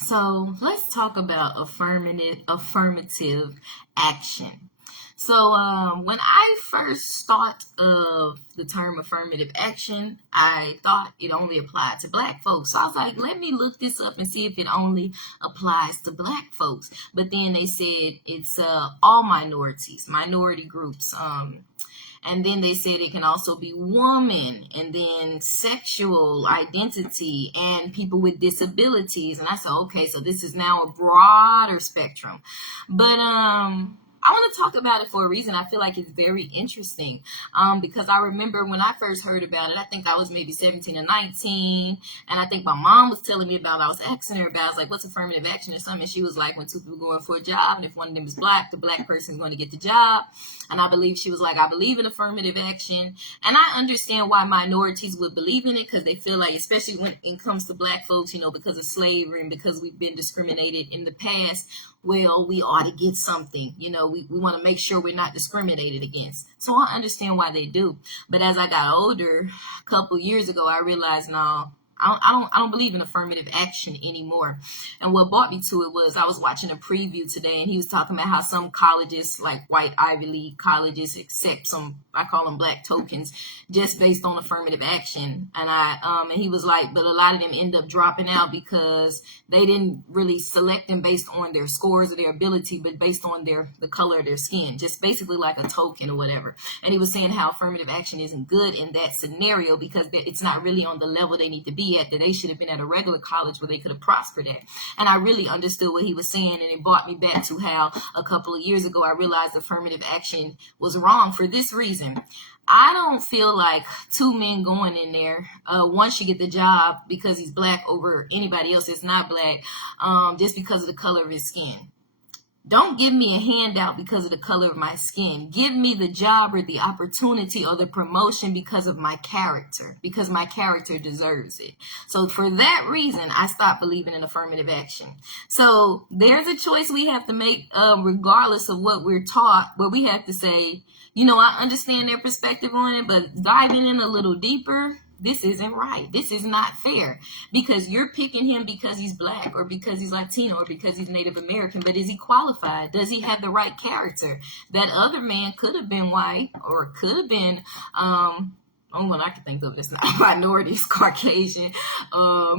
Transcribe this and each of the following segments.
So let's talk about affirmative action. So when I first thought of the term affirmative action, I thought it only applied to black folks. So I was like, let me look this up and see if it only applies to black folks. But then they said it's all minorities, minority groups. And then they said it can also be woman, and then sexual identity, and people with disabilities. And I said, okay, so this is now a broader spectrum. But I want to talk about it for a reason. I feel like it's very interesting because I remember when I first heard about it, I think I was maybe 17 or 19. And I think my mom was telling me about it. I was asking her about it. I was like, what's affirmative action or something? And she was like, when two people going for a job, and if one of them is black, the black person is going to get the job. And I believe she was like, I believe in affirmative action. And I understand why minorities would believe in it, because they feel like, especially when it comes to black folks, because of slavery and because we've been discriminated in the past, well, we ought to get something. We want to make sure we're not discriminated against. So I understand why they do. But as I got older, a couple years ago, I realized, no, I don't believe in affirmative action anymore. And what brought me to it was I was watching a preview today, and he was talking about how some colleges, like white Ivy League colleges, accept some, I call them black tokens, just based on affirmative action. And he was like, but a lot of them end up dropping out because they didn't really select them based on their scores or their ability, but based on the color of their skin, just basically like a token or whatever. And he was saying how affirmative action isn't good in that scenario because it's not really on the level they need to be at, that they should have been at a regular college where they could have prospered at. And I really understood what he was saying, and it brought me back to how a couple of years ago I realized affirmative action was wrong for this reason. I don't feel like two men going in there, one should get the job because he's black over anybody else that's not black, just because of the color of his skin. Don't give me a handout because of the color of my skin. Give me the job or the opportunity or the promotion because of my character, because my character deserves it. So for that reason, I stopped believing in affirmative action. So there's a choice we have to make regardless of what we're taught, where we have to say, I understand their perspective on it, but diving in a little deeper, this isn't right. This is not fair, because you're picking him because he's black or because he's Latino or because he's Native American. But is he qualified? Does he have the right character? That other man could have been white or could have been, what I can think of, it's not minority, it's Caucasian,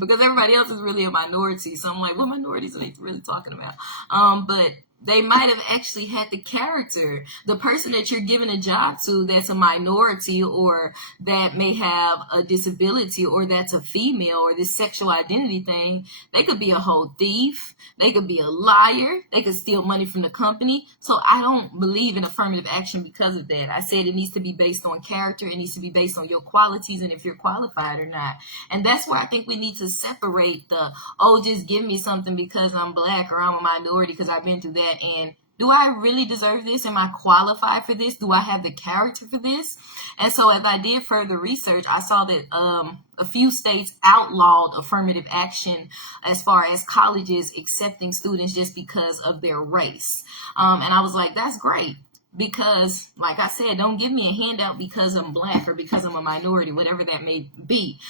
because everybody else is really a minority. So I'm like, what minorities are they really talking about? But they might have actually had the character. The person that you're giving a job to that's a minority or that may have a disability or that's a female or this sexual identity thing, they could be a whole thief. They could be a liar. They could steal money from the company. So I don't believe in affirmative action because of that. I said it needs to be based on character. It needs to be based on your qualities and if you're qualified or not. And that's where I think we need to separate just give me something because I'm black or I'm a minority because I've been through that. And do I really deserve this? Am I qualified for this? Do I have the character for this? And so as I did further research, I saw that a few states outlawed affirmative action as far as colleges accepting students just because of their race. And I was like, that's great. Because, like I said, don't give me a handout because I'm black or because I'm a minority, whatever that may be.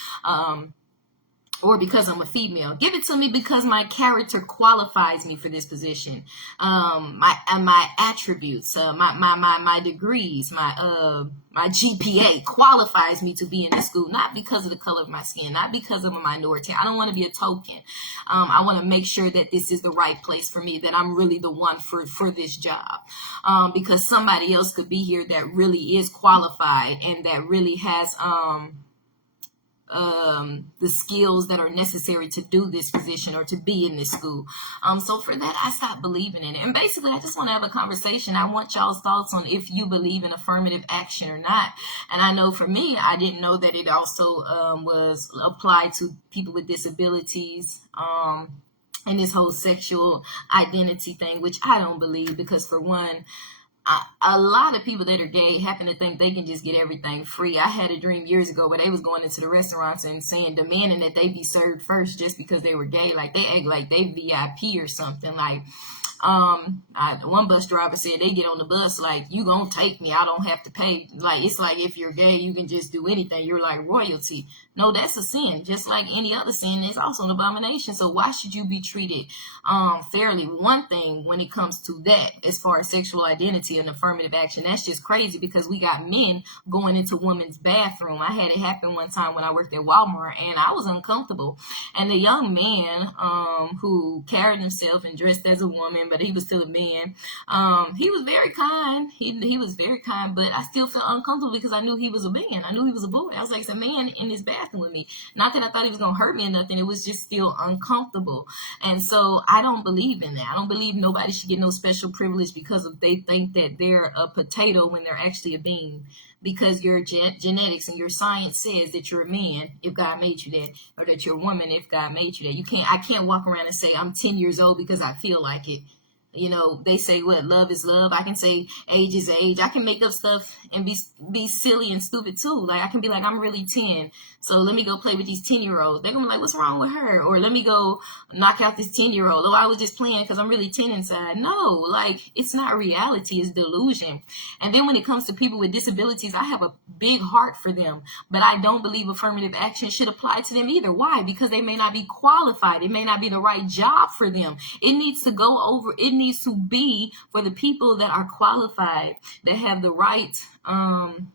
Or because I'm a female. Give it to me because my character qualifies me for this position. My attributes, my degrees, my GPA qualifies me to be in this school, not because of the color of my skin, not because I'm a minority. I don't want to be a token. I want to make sure that this is the right place for me, that I'm really the one for this job. Because somebody else could be here that really is qualified and that really has the skills that are necessary to do this position or to be in this school. So for that, I stopped believing in it. And basically, I just want to have a conversation. I want y'all's thoughts on if you believe in affirmative action or not. And I know for me, I didn't know that it also was applied to people with disabilities. And this whole sexual identity thing, which I don't believe, because for one, a lot of people that are gay happen to think they can just get everything free. I had a dream years ago where they was going into the restaurants and demanding that they be served first just because they were gay. Like they act like they VIP or something. Like one bus driver said they get on the bus like, you gonna take me, I don't have to pay. Like it's like if you're gay you can just do anything, you're like royalty. No, that's a sin. Just like any other sin, it's also an abomination. So why should you be treated fairly? One thing when it comes to that, as far as sexual identity and affirmative action, that's just crazy because we got men going into women's bathroom. I had it happen one time when I worked at Walmart, and I was uncomfortable. And the young man who carried himself and dressed as a woman, but he was still a man, he was very kind. He was very kind, but I still felt uncomfortable because I knew he was a man. I knew he was a boy. I was like, it's a man in this bathroom with me. Not that I thought he was gonna hurt me or nothing. It was just still uncomfortable. And so I don't believe in that. I don't believe nobody should get no special privilege because of they think that they're a potato when they're actually a bean. Because your genetics and your science says that you're a man if God made you that, or that you're a woman if God made you that. I can't walk around and say I'm 10 years old because I feel like it. You know, they say what love is love. I can say age is age. I can make up stuff and be silly and stupid too. Like I can be like, I'm really 10. So let me go play with these 10-year-olds. They're gonna be like, what's wrong with her? Or let me go knock out this 10-year-old. Oh, I was just playing because I'm really 10 inside. No, like it's not reality, it's delusion. And then when it comes to people with disabilities, I have a big heart for them. But I don't believe affirmative action should apply to them either. Why? Because they may not be qualified. It may not be the right job for them. It needs to be for the people that are qualified, that have the right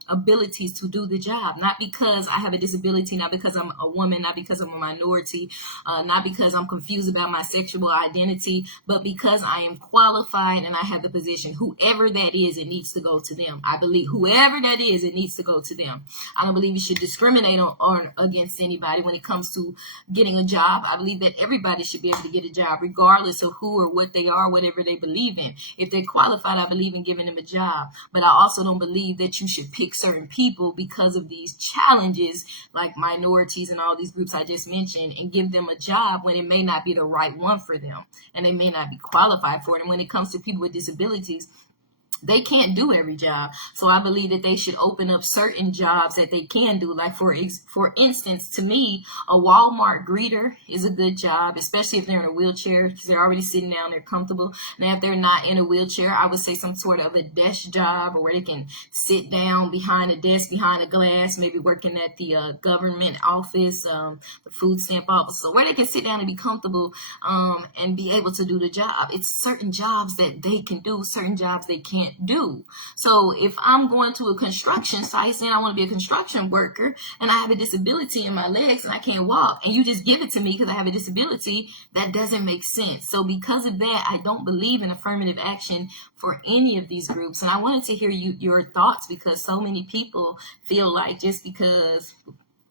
abilities to do the job. Not because I have a disability, not because I'm a woman, not because I'm a minority, not because I'm confused about my sexual identity, but because I am qualified and I have the position. Whoever that is, it needs to go to them. I believe whoever that is, it needs to go to them. I don't believe you should discriminate on against anybody when it comes to getting a job. I believe that everybody should be able to get a job regardless of who or what they are, whatever they believe in. If they're qualified, I believe in giving them a job. But I also don't believe that you should pick certain people because of these challenges like minorities and all these groups I just mentioned and give them a job when it may not be the right one for them and they may not be qualified for it. And when it comes to people with disabilities, they can't do every job. So I believe that they should open up certain jobs that they can do. Like for instance, to me, a Walmart greeter is a good job, especially if they're in a wheelchair because they're already sitting down, they're comfortable. Now, if they're not in a wheelchair, I would say some sort of a desk job or where they can sit down behind a desk, behind a glass, maybe working at the government office, the food stamp office, so where they can sit down and be comfortable and be able to do the job. It's certain jobs that they can do, certain jobs they can't do. So if I'm going to a construction site saying I want to be a construction worker and I have a disability in my legs and I can't walk and you just give it to me because I have a disability, that doesn't make sense. So because of that, I don't believe in affirmative action for any of these groups. And I wanted to hear your thoughts because so many people feel like just because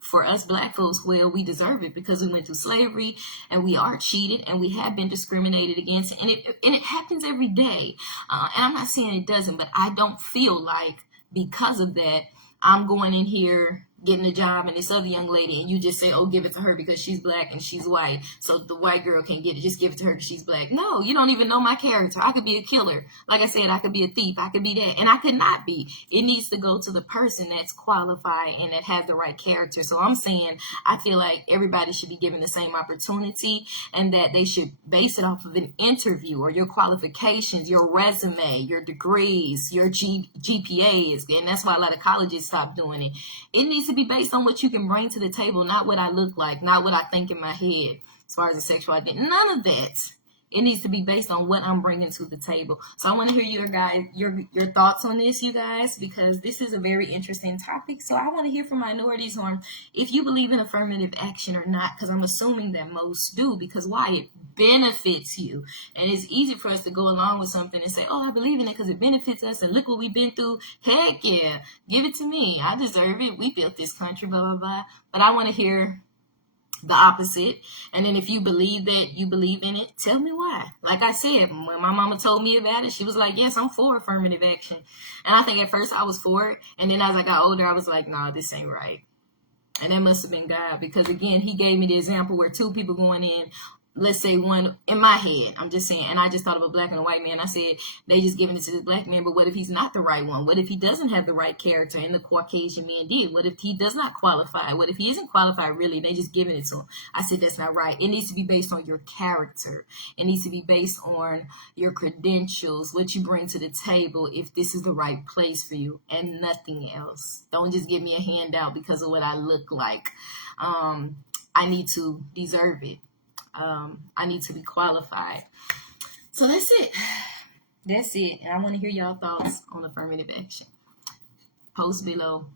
for us black folks, well, we deserve it because we went through slavery and we are cheated and we have been discriminated against, and it happens every day. And I'm not saying it doesn't, but I don't feel like because of that, I'm going in here getting a job and this other young lady and you just say, oh, give it to her because she's black and she's white, so the white girl can't get it, just give it to her because she's black. No, you don't even know my character. I could be a killer. Like I said, I could be a thief, I could be that, and I could not be. It needs to go to the person that's qualified and that has the right character. So I'm saying I feel like everybody should be given the same opportunity and that they should base it off of an interview or your qualifications, your resume, your degrees, your GPAs, and that's why a lot of colleges stopped doing it. It needs to be based on what you can bring to the table, not what I look like, not what I think in my head as far as the sexual identity. None of that. It needs to be based on what I'm bringing to the table. So I want to hear your thoughts on this, you guys, because this is a very interesting topic. So I want to hear from minorities on if you believe in affirmative action or not, because I'm assuming that most do, because why? It benefits you. And it's easy for us to go along with something and say, oh, I believe in it because it benefits us and look what we've been through. Heck yeah, give it to me. I deserve it. We built this country, blah, blah, blah. But I want to hear the opposite. And then if you believe that you believe in it, tell me why. Like I said, when my mama told me about it, she was like, yes, I'm for affirmative action. And I think at first I was for it. And then as I got older, I was like, no, this ain't right. And that must have been God, because again, he gave me the example where two people going in let's say one in my head, I'm just saying, and I just thought of a black and a white man. I said they just giving it to this black man, but what if he's not the right one? What if he doesn't have the right character and the Caucasian man did? What if he does not qualify? What if he isn't qualified really? And they just giving it to him. I said that's not right. It needs to be based on your character. It needs to be based on your credentials, what you bring to the table, if this is the right place for you, and nothing else. Don't just give me a handout because of what I look like. I need to deserve it. I need to be qualified. So that's it. That's it. And I want to hear y'all thoughts on affirmative action. Post below.